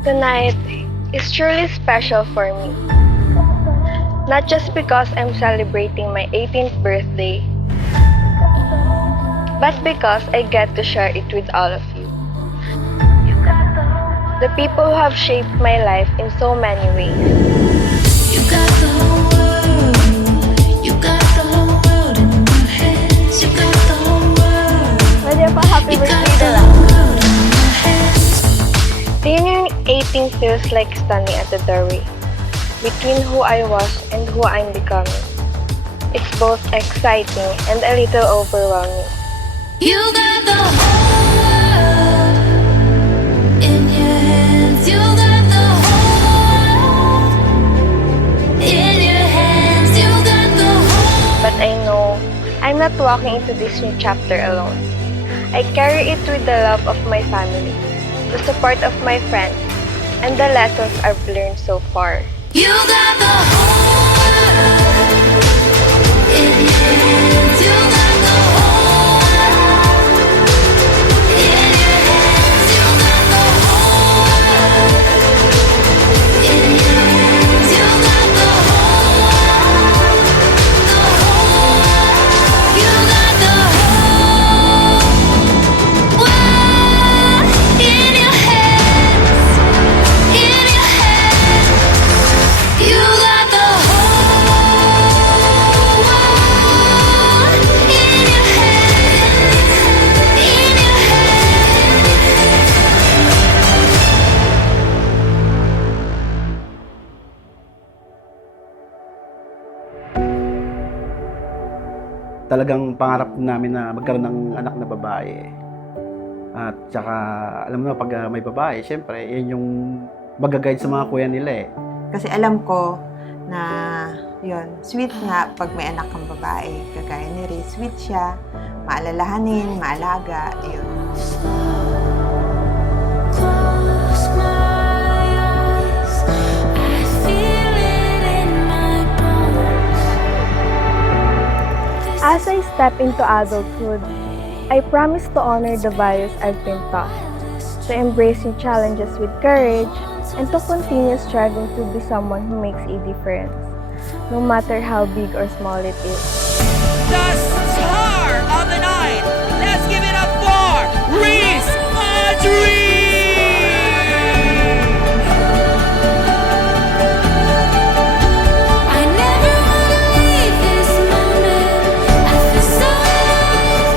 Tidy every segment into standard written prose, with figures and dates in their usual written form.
Tonight is truly special for me. Not just because I'm celebrating my 18th birthday, but because I get to share it with all of you. The people who have shaped my life in so many ways. You got the whole world. You got the whole world in your hands. You got the whole world. Pwede pa happy You got birthday the na lang. whole world in your hands. Seeing yung 18 feels like standing at the doorway between who I was and who I'm becoming. It's both exciting and a little overwhelming. You got the whole world in your hands. You got the whole world in your hands. You got the whole. But I know I'm not walking into this new chapter alone. I carry it with the love of my family, the support of my friends, and the lessons I've learned so far. You got the whole world in your hands. You got the whole world in your hands. You got the whole world in your hands. You got the whole world, the whole world. You got the whole world in your hands. In your hands. You got the whole world in your hands. In your Talagang pangarap namin na magkaroon ng anak na babae. At saka, alam mo, pag may babae, syempre, yan yung mag-guide sa mga kuya nila eh. Kasi alam ko na yun, sweet nga pag may anak kang babae. Kagaya ni Ray, sweet siya, maalalahanin, maalaga, yun. Close my eyes, I feel it in my bones. As I step into adulthood, I promise to honor the values I've been taught, to embrace new challenges with courage, and to continue striving to be someone who makes a difference, no matter how big or small it is. The star of the night. Let's give it up for Reese Audrey! I never wanna leave this moment. I feel so alive.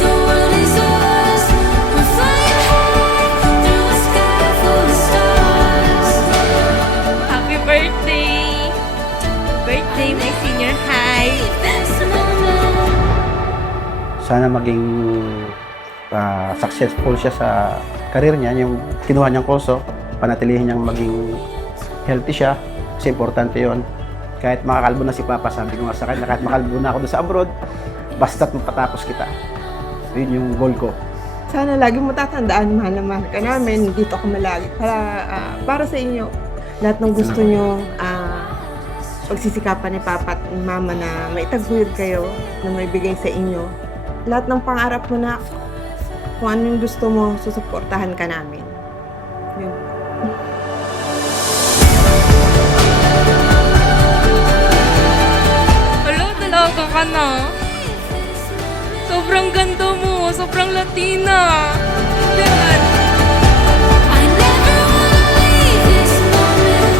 The world is ours. We're flying high through a sky full of stars. Happy birthday! Birthday, my senior high! This moment. Sana maging successful siya sa career niya, yung kinuha niyang kurso, panatilihin niyang maging healthy siya, kasi importante yon. Kahit makakalbo na si Papa, sabi ko nga sa kanya, kahit makakalbo na ako doon sa abroad, basta't mapatapos kita. Yun yung goal ko. Sana lagi mo tatandaan, mahal na mahal ka namin, dito ako malagi. Para sa inyo, lahat ng gusto nyo, pagsisikapan ni Papa at ni Mama na maitaguyod kayo, na may bigay sa inyo. Lahat ng pangarap mo na, kung ano yung gusto mo, susuportahan ka namin. Yun. Hello, dalaga ka na. Sobrang ganda mo. Sobrang Latina. Yan. I never wanna leave this moment.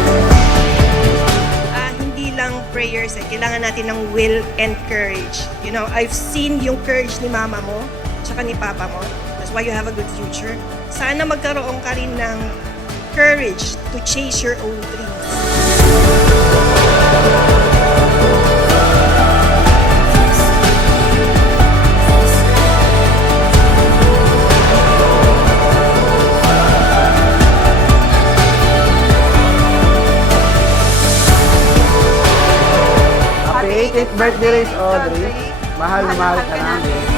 Hindi lang prayers, kailangan natin ng will and courage. You know, I've seen yung courage ni mama mo, tsaka ni papa mo. That's why you have a good future. Sana magkaroon ka rin ng courage to chase your own dreams. Happy 18th birthday, Audrey. Mahal na mahal ka namin.